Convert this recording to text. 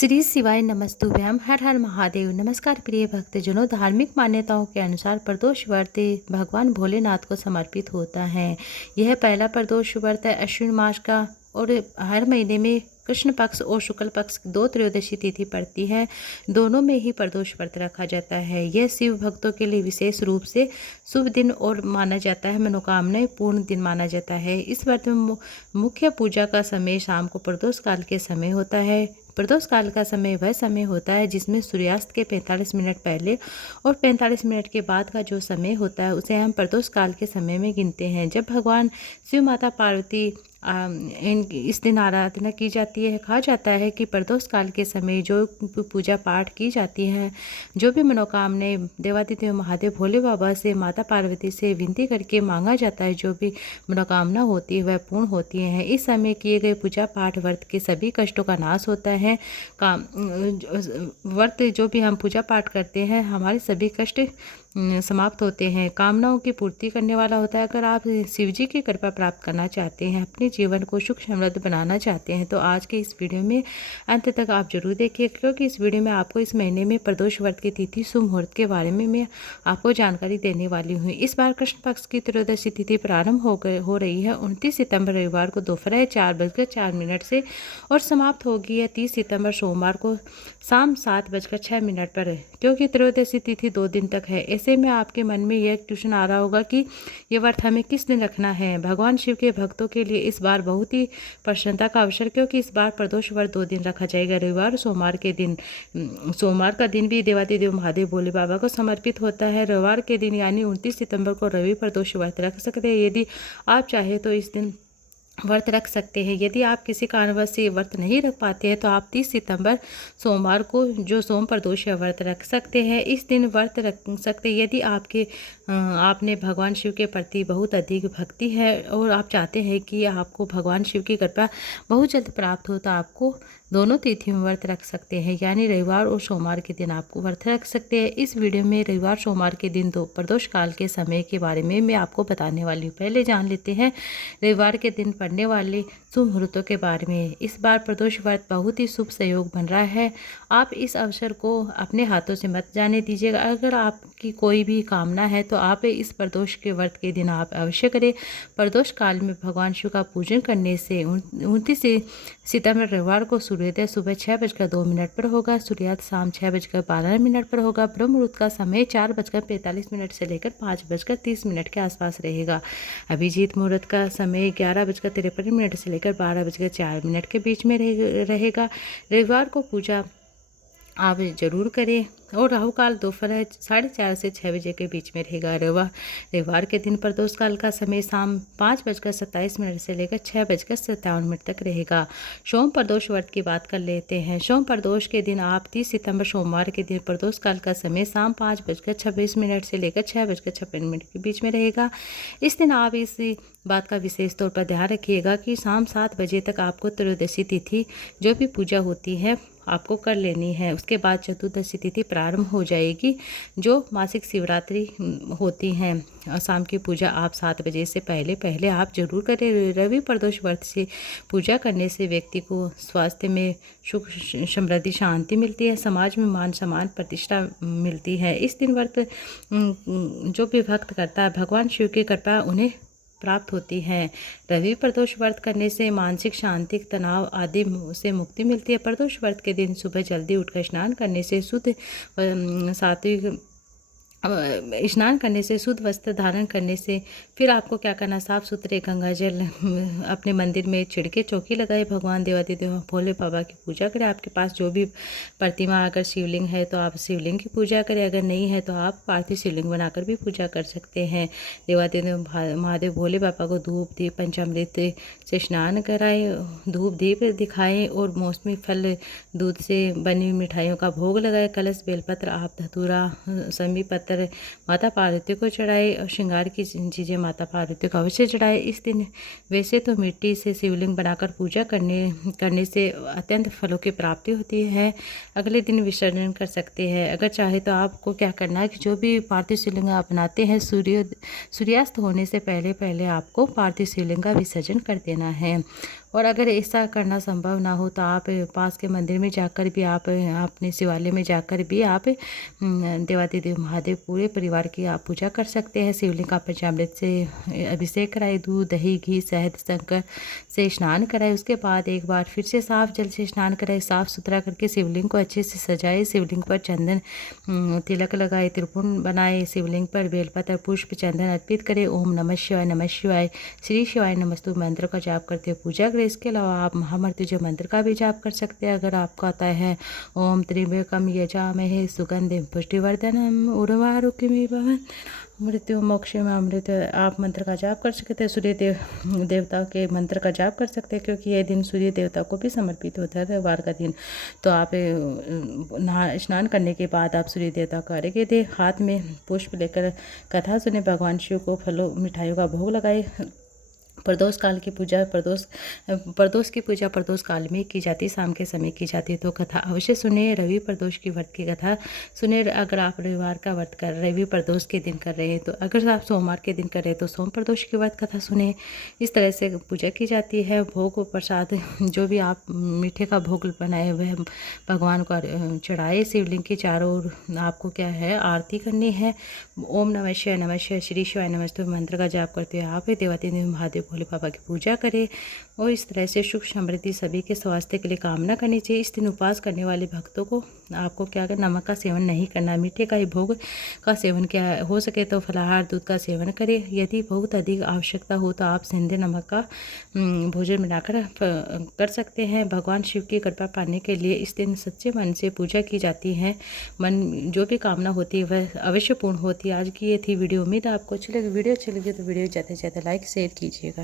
श्री शिवाय नमस्तुभ्याम। हर हर महादेव। नमस्कार प्रिय भक्तजनों, धार्मिक मान्यताओं के अनुसार प्रदोष व्रत भगवान भोलेनाथ को समर्पित होता है। यह पहला प्रदोष व्रत अश्विन मास का और हर महीने में कृष्ण पक्ष और शुक्ल पक्ष दो त्रयोदशी तिथि पड़ती है। दोनों में ही प्रदोष व्रत रखा जाता है। यह शिव भक्तों के लिए विशेष रूप से शुभ दिन और माना जाता है, मनोकामनाएं पूर्ण दिन माना जाता है। इस व्रत में मुख्य पूजा का समय शाम को प्रदोष काल के समय होता है। प्रदोष काल का समय वह समय होता है जिसमें सूर्यास्त के 45 मिनट पहले और 45 मिनट के बाद का जो समय होता है उसे हम प्रदोष काल के समय में गिनते हैं। जब भगवान शिव माता पार्वती इस दिन आराधना की जाती है। कहा जाता है कि प्रदोष काल के समय जो पूजा पाठ की जाती है, जो भी मनोकामनाएं देवादिदेव महादेव भोले बाबा से माता पार्वती से विनती करके मांगा जाता है, जो भी मनोकामना होती है वह पूर्ण होती है। इस समय किए गए पूजा पाठ व्रत के सभी कष्टों का नाश होता है। व्रत जो भी हम पूजा पाठ करते हैं हमारे सभी कष्ट समाप्त होते हैं, कामनाओं की पूर्ति करने वाला होता है। अगर आप शिव जी की कृपा प्राप्त करना चाहते हैं, अपने जीवन को सुख समृद्ध बनाना चाहते हैं, तो आज के इस वीडियो में अंत तक आप जरूर देखिए, क्योंकि इस वीडियो में आपको इस महीने में प्रदोष व्रत की तिथि शुभ मुहूर्त के बारे में मैं आपको जानकारी देने वाली हूँ। इस बार कृष्ण पक्ष की त्रयोदशी तिथि प्रारंभ हो रही है 29 सितंबर रविवार को दोपहर 4:04 से और समाप्त होगी है 30 सितंबर सोमवार को शाम 7:06 पर, क्योंकि त्रयोदशी तिथि 2 दिन तक है। ऐसे में आपके मन में यह क्वेश्चन आ रहा होगा कि ये व्रत हमें किस दिन रखना है। भगवान शिव के भक्तों के लिए इस बार बहुत ही प्रसन्नता का अवसर, क्योंकि इस बार प्रदोष व्रत 2 दिन रखा जाएगा, रविवार और सोमवार के दिन। सोमवार का दिन भी देवादिदेव महादेव भोले बाबा को समर्पित होता है। रविवार के दिन यानी 29 सितंबर को रवि प्रदोष व्रत रख सकते हैं। यदि आप चाहे तो इस दिन व्रत रख सकते हैं। यदि आप किसी कारणवश से व्रत नहीं रख पाते हैं तो आप 30 सितंबर सोमवार को जो सोम प्रदोष व्रत रख सकते हैं। इस दिन व्रत रख सकते हैं यदि आपने भगवान शिव के प्रति बहुत अधिक भक्ति है और आप चाहते हैं कि आपको भगवान शिव की कृपा बहुत जल्द प्राप्त हो, तो आपको दोनों तिथि में व्रत रख सकते हैं, यानी रविवार और सोमवार के दिन आपको व्रत रख सकते हैं। इस वीडियो में रविवार सोमवार के दिन दो प्रदोष काल के समय के बारे में मैं आपको बताने वाली हूँ। पहले जान लेते हैं रविवार के दिन पड़ने वाले शुभ मुहूर्तों के बारे में। इस बार प्रदोष व्रत बहुत ही शुभ सहयोग बन रहा है। आप इस अवसर को अपने हाथों से मत जाने दीजिएगा। अगर आपकी कोई भी कामना है तो आप इस प्रदोष के व्रत के दिन आप अवश्य करें। प्रदोष काल में भगवान शिव का पूजन करने से 29 सितंबर रविवार को सूर्योदय सुबह 6:02 पर होगा, सूर्यास्त शाम 6:12 पर होगा। ब्रह्म मुहूर्त का समय 4:45 से लेकर 5:30 के आसपास रहेगा। अभिजीत मुहूर्त का समय 11:53 से लेकर 12:04 के बीच में रहेगा। रविवार को पूजा आप जरूर करें और राहु काल दोपहर 4:30 से 6 बजे के बीच में रहेगा। रविवार के दिन प्रदोष काल का समय शाम 5:27 से लेकर 6:57 तक रहेगा। सोम प्रदोष व्रत की बात कर लेते हैं। सोम प्रदोष के दिन आप 30 सितंबर सोमवार के दिन प्रदोष काल का समय शाम 5:26 से लेकर 6:56 के बीच में रहेगा। इस दिन आप इस बात का विशेष तौर पर ध्यान रखिएगा कि शाम 7 बजे तक आपको त्रयोदशी तिथि जो भी पूजा होती है आपको कर लेनी है। उसके बाद चतुर्दशी तिथि प्रारंभ हो जाएगी, जो मासिक शिवरात्रि होती है। शाम की पूजा आप 7 बजे से पहले आप जरूर करें। रवि प्रदोष व्रत से पूजा करने से व्यक्ति को स्वास्थ्य में सुख समृद्धि शांति मिलती है, समाज में मान सम्मान प्रतिष्ठा मिलती है। इस दिन व्रत जो भी भक्त करता है भगवान शिव की कृपा उन्हें प्राप्त होती है। रवि प्रदोष व्रत करने से मानसिक शांति, तनाव आदि से मुक्ति मिलती है। प्रदोष व्रत के दिन सुबह जल्दी उठकर स्नान करने से स्नान करने से शुद्ध वस्त्र धारण करने से फिर आपको क्या करना, साफ सुथरे गंगा जल अपने मंदिर में छिड़के चौकी लगाए, भगवान देवादिदेव भोले बाबा की पूजा करें। आपके पास जो भी प्रतिमा, अगर शिवलिंग है तो आप शिवलिंग की पूजा करें, अगर नहीं है तो आप पार्थिव शिवलिंग बनाकर भी पूजा कर सकते हैं। देवादिदेव महादेव भोले बाबा को धूप दीप पंचामृत से स्नान कराएं, धूप दीप दिखाएं और मौसमी फल दूध से बनी मिठाइयों का भोग लगाए। कलश बेलपत्र आप धतूरा समी पत्र माता पार्वती को चढ़ाए और श्रृंगार की चीज़ें माता पार्वती को अवश्य चढ़ाए। इस दिन वैसे तो मिट्टी से शिवलिंग बनाकर पूजा करने से अत्यंत फलों की प्राप्ति होती है। अगले दिन विसर्जन कर सकते हैं। अगर चाहे तो आपको क्या करना है कि जो भी पार्थिव शिवलिंग आप बनाते हैं सूर्यास्त होने से पहले आपको पार्थिव शिवलिंग का विसर्जन कर देना है। और अगर ऐसा करना संभव ना हो तो आप पास के मंदिर में जाकर भी आप अपने शिवालय में जाकर भी आप देवाधिदेव महादेव पूरे परिवार की आप पूजा कर सकते हैं। शिवलिंग का पंचामृत से अभिषेक कराए, दूध दही घी शहद शंकर से स्नान कराए। उसके बाद एक बार फिर से साफ जल से स्नान कराए, साफ सुथरा करके शिवलिंग को अच्छे से सजाए। शिवलिंग पर चंदन तिलक लगाए, त्रिपुंड बनाए, शिवलिंग पर बेलपत्र पुष्प चंदन अर्पित करें। ओम नमः शिवाय, नमः शिवाय, श्री शिवाय नमस्तु मंत्र का जाप करते हुए पूजा करें। इसके अलावा आप महामृत्युंजय मंत्र का भी जाप कर सकते हैं अगर आपको आता है। ओम त्र्यंबकम यजामहे सुगंधिं पुष्टिवर्धनम उर्वारुकमिव मृत्यु मोक्ष में अमृत, आप मंत्र का जाप कर सकते हैं। सूर्य देवता के मंत्र का जाप कर सकते हैं क्योंकि यह दिन सूर्य देवता को भी समर्पित होता है, रविवार का दिन। तो आप स्नान करने के बाद आप सूर्य देवता को अर्घ्य दें, हाथ में पुष्प लेकर कथा सुने, भगवान शिव को फलों मिठाइयों का भोग लगाए। प्रदोष काल की पूजा प्रदोष की पूजा प्रदोष काल में की जाती है, शाम के समय की जाती है। तो कथा अवश्य सुने। रवि प्रदोष की व्रत की कथा सुने। अगर आप रविवार का व्रत कर रवि प्रदोष के दिन कर रहे हैं, तो अगर आप सोमवार के दिन कर रहे हैं तो सोम प्रदोष की व्रत कथा सुने। इस तरह से पूजा की जाती है। भोग प्रसाद जो भी आप मीठे का भोग बनाए हुए भगवान को चढ़ाए। शिवलिंग के चारों ओर आपको क्या है, आरती करनी है। ओम नमः शिवाय, नमः शिवाय, श्री शिवाय नमस्तु मंत्र का जाप करते हुए आप देवाधिदेव महादेव भोले बाबा की पूजा करें। और इस तरह से सुख समृद्धि सभी के स्वास्थ्य के लिए कामना करनी चाहिए। इस दिन उपवास करने वाले भक्तों को आपको क्या करना, नमक का सेवन नहीं करना, मीठे का ही भोग का सेवन क्या हो सके तो फलाहार दूध का सेवन करें। यदि बहुत अधिक आवश्यकता हो तो आप सेंधे नमक का भोजन बनाकर कर सकते हैं। भगवान शिव की कृपा पाने के लिए इस दिन सच्चे मन से पूजा की जाती है। मन जो भी कामना होती है वह अवश्य पूर्ण होती है। आज की ये थी वीडियो। उम्मीद है आपको अच्छी लगी। वीडियो अच्छी लगी तो वीडियो ज़्यादा से ज़्यादा लाइक शेयर कीजिएगा।